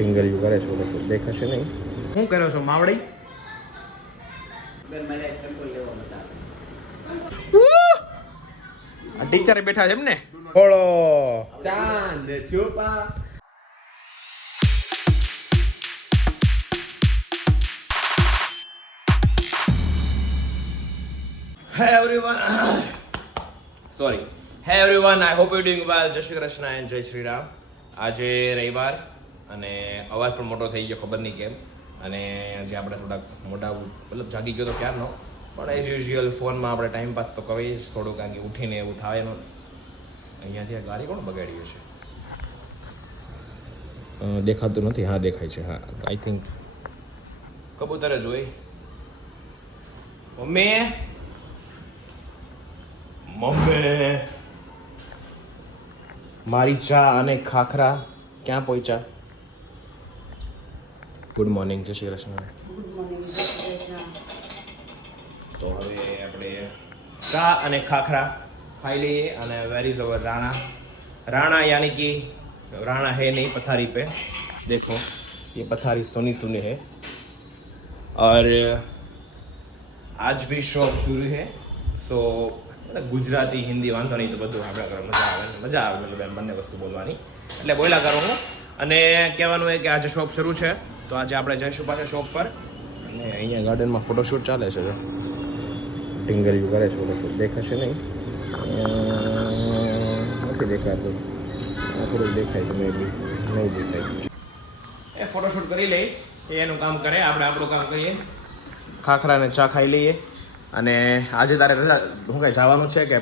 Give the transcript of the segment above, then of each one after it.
ટીંગલિયું કરે છે બધું દેખાશે નહીં. શું કરો છો માવડી? ટીચરે બેઠા છે એમ ને? બોલો ચાંદ છુપા. Hey everyone. Sorry. Hey everyone, I hope you're doing well. જય શ્રી કૃષ્ણ and જય શ્રી રામ. આજે રવિવાર અને અવાજ પણ મોટો થઈ ગયો ખબર નહીં કેમ. અને આજે આપણે થોડાક મોટા મતલબ જાગી ગયો તો ક્યારનો, પણ એઝ યુઝ્યુઅલ ફોનમાં આપણે ટાઈમ પાસ તો કરીએ જ થોડું, કારણ કે ઉઠીને એવું થાય ને. અહીંયાથી આ ગાડી કોણ બગાડી હશે? દેખાતું નથી. હા દેખાય છે. હા આઈ થિંક કબૂતરે જોઈ. મમ્મી મારી ચા અને ખાખરા ક્યાં પહોંચ્યા? ગુડ મોર્નિંગ, જય શ્રી કૃષ્ણ. તો હવે આપણે ચા અને ખાખરા ખાઈ લઈએ. અને વેર इज अवर राणा. राणा यानी कि राणा है नहीं, पथारी पे देखो, ये पथारी सोनी सुनी है. और आज भी शॉप शुरू है. સો ગુજરાતી હિન્દી વાંધો નહીં, તો બધું આપણે કરો, મજા આવે મતલબ એમ બંને વસ્તુ બોલવાની, એટલે બોલ્યા કરું હું. અને કહેવાનું એ કે આજે શોપ શરૂ છે, તો આજે આપણે જઈશું પાછા શોપ પર. અને અહીંયા ગાર્ડનમાં ફોટોશૂટ ચાલે છે. જો ટીંગલિયું કરે છે બધું દેખાશે નહીં, નથી દેખાતું. થોડુંક દેખાય તો મેં બી નહીં દેખાય. એ ફોટોશૂટ કરી લઈ, એ એનું કામ કરે, આપણે આપણું કામ કરીએ. ખાખરા અને ચા ખાઈ લઈએ. અને આજે તારે રજા હું કઈ જવાનું છે કે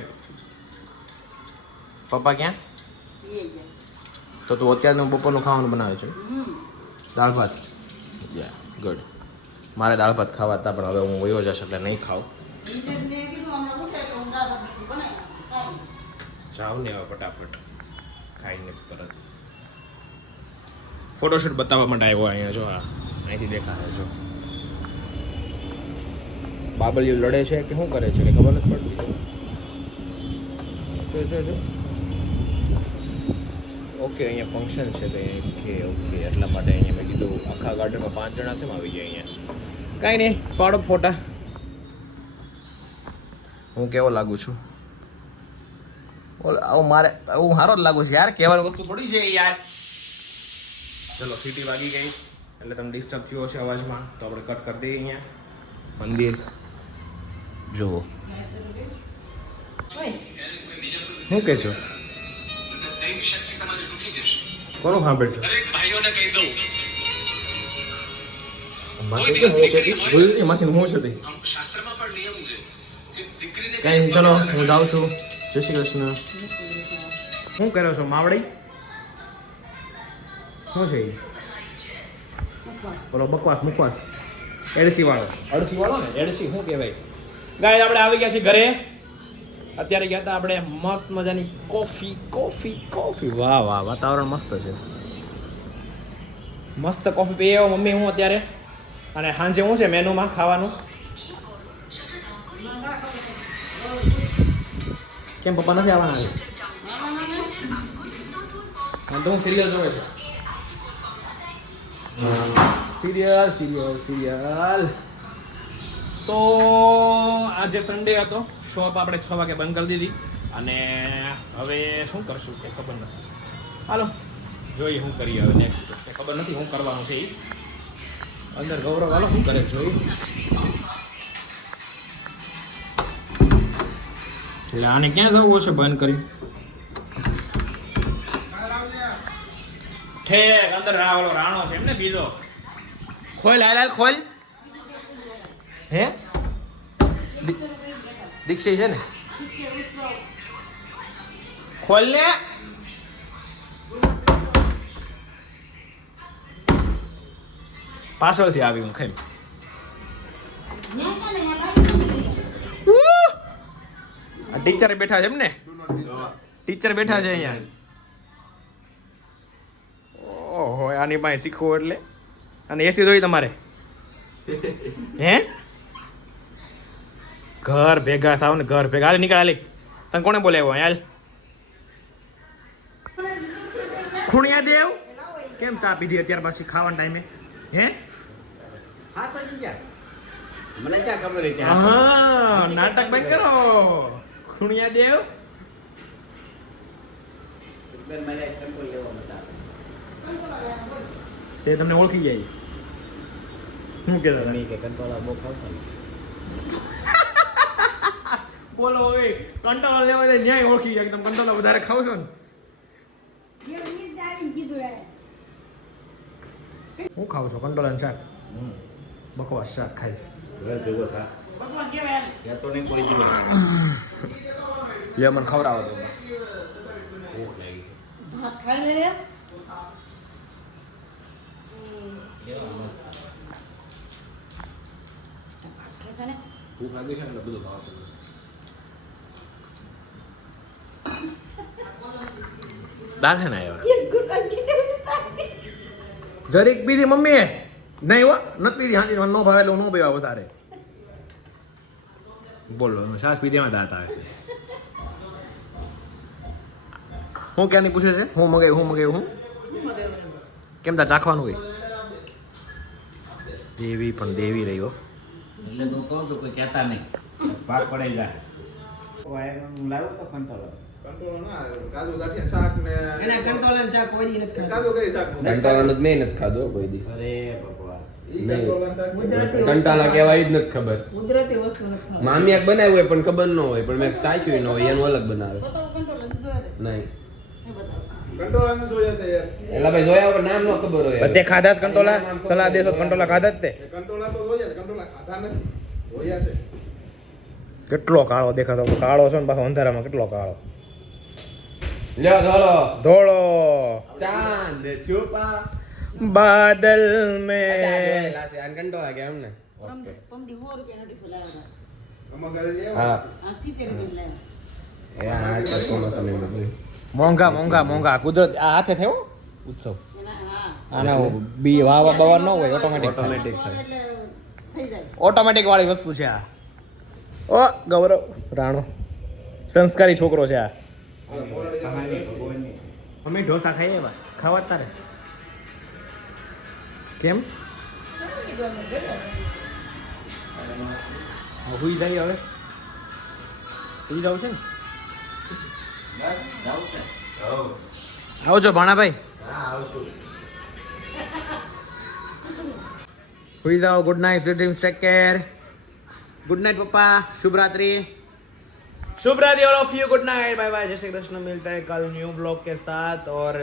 પપ્પા ક્યાં? તો તું અત્યારનું બપોરનું ખાવાનું બનાવે છે? દાળ ભાત. યા ગુડ. મારે દાળ ભાત ખાવા હતા, પણ હવે હું વયો જશે એટલે નહીં ખાઉં. જાઉં ને હવે ફટાફટ ખાઈને પરત. ફોટોશૂટ બતાવવા માટે આવ્યો અહીંયા. જો હા અહીંથી દેખાય. જો બાબલિયું લડે છે કે શું કરે છે કે ખબર નથી પડતી. જો જો ઓકે, અહીંયા ફંક્શન છે તો ઓકે ઓકે, એટલા માટે અહીંયા મેં કીધું આખા ગાર્ડનમાં 5 જણા કેમ આવી જાય અહીંયા. કાંઈ નહીં, પાડો ફોટા. હું કેવો લાગુ છું? આવું મારે હું સારો જ લાગુ છું યાર, કહેવાની વસ્તુ થોડી છે યાર. ચલો સીટી વાગી ગઈ એટલે તમે ડિસ્ટર્બ થયો છે અવાજમાં, તો આપણે કટ કરી દઈએ. અહીંયા મંદિર જુઓ. શું કહે છો? કોનું સાંભળજો? કઈ ચલો હું જાઉં છું. જય શ્રી કૃષ્ણ. શું કરો છો માવડી? શું છે બોલો? બકવાસ મુકવાસ. એડસી વાળો ને એડસી શું કહેવાય? ગાય આપણે આવી ગયા છીએ ઘરે. અત્યારે ગયા હતા આપણે મસ્ત મજાની કોફી કોફી કોફી. વાહ વાહ, વાતાવરણ મસ્ત છે. મસ્ત કોફી પીએ મમ્મી હું અત્યારે. અને સાંજે શું છે મેનુમાં ખાવાનું? કેમ પપ્પા નથી આવવાના? તો હું સિરિયલ જોવે છે. Serial serial serial. તો આજે સન્ડે હતો, શોપ આપણે 6 વાગે બંધ કરી દીધી. અને હવે શું કરશું કે ખબર નથી. હાલો જોઈએ શું કરીએ હવે નેક્સ્ટ. ખબર નથી શું કરવાનું છે. એ અંદર ગૌરવ હાલો શું કરે જોઈ. એટલે આને ક્યાં જવું છે બંધ કરી? ઠેક અંદર ઓલો રાણો છે એમને બીજો. ખોલ હાલ ખોલ. હે દીક્ષી છે ને? ખોલ ને. પાછળથી આવી હું ખાઈ. ટીચર બેઠા છે એમ ને? ટીચર બેઠા છે અહીંયા. ઓહો, આની પાસે શીખવું એટલે. અને એસી જોઈ તમારે? હે ઘર ભેગા થાવ ને, ઘર ભેગા. હાલ નીકળ. હાલી તને કોણે બોલાવ્યો? હાલ ખૂણિયા દેવ કેમ ચા પીધી અત્યાર પછી ખાવાના ટાઈમે હે હા તો ગયા મને ક્યાં ખબર હતી હા નાટક બંધ કરો ખુણિયા દેવ બેન મને ટેમ્પો લેવો બતા તે તમને ઓળખી જાય શું કહેતા હતા? તમે કે કંટ્રોલર બહુ ખાવતા ને. બોલો હવે કંટ્રોલ લેવા દે ન્યાય ઓળખી જાય કે તમે કંટ્રોલ વધારે ખાવ છો ને હું ખાવ છો કંટ્રોલ શાક બકવાસ શાક ખાઈશ ઘર ભેગો થા ત્યાં તો નહીં કોઈ દીધો લે મને ખવડાવો તો ભૂખ લાગી કેવા મસ્ત ભૂખ લાગી છે ને એટલે બધું ખાવા છે દાલ છે ને આવ્યો જરીક પીધી મમ્મી નહીં હો નથી પીધી હાજી મને ન ભાવે એટલે હું ન પીવા વધારે બોલો શ્વાસ પીધીમાં દાંત આવે હું ક્યાંની પૂછે છે હું મગાવ્યું કેમ તાર ચાખવાનું હોય દેવી પણ દેવી રહ્યો એટલે હું કહું છું કોઈ કહેતા નહીં ભાગ પડાઈ જાય હું લાવ્યો તો કંટ્રોલર કાજુ ગાંઠિયા શાક ને એને કંટ્રોલ ચા કોઈ દી નથી કાજુ કઈ શાક કંટાળાનો જ મેં નથી ખાધો કોઈ દી અરે ભગવાન કંટાળા કહેવાય જ નથી ખબર કુદરતી વસ્તુ નથી મામી એક બનાવ્યું હોય પણ ખબર ન હોય પણ મેં સાચું ન હોય એનું અલગ બનાવે નહીં કંટોળા ને જોયા તા યાર એલા ભાઈ જોયા પણ નામ ન ખબર હોય તે ખાધા જ કંટોલા સલાહ દેશો કંટોલા ખાધા જ તે કંટોળા તો જોયા કંટોળા ખાધા નથી જોયા છે કેટલો કાળો દેખાતો કાળો છે ને પાછો અંધારામાં કેટલો કાળો લ્યો ધોળો ધોળો ચાંદ છુપા બાદલ અચ્છા, મેં જોયેલા છે. આને કંટોળા કે એમને ઓકે આમાં ઘરે જે હા એ આ ચોમાસામાં સમયમાં બધું. મોંઘા કુદરત આ હાથે થયો ઉત્સવ આના બી વાવા બવા ન હોય ઓટોમેટિક ઓટોમેટિક વાળી વસ્તુ છે આ ઓ ગૌરવ રાણો સંસ્કારી છોકરો છે આ અમે ઢોસા ખાઈએ એવા ખાવા તારે કેમ હુઈ જાય હવે હુઈ જાવ છે ને આવજો ભાણાભાઈ હુઈ જાઓ good night sweet dreams take care good night पप्पा शुभ रात्रि all of you good night bye bye जय श्री कृष्ण मिलता है कल न्यू ब्लॉग के साथ और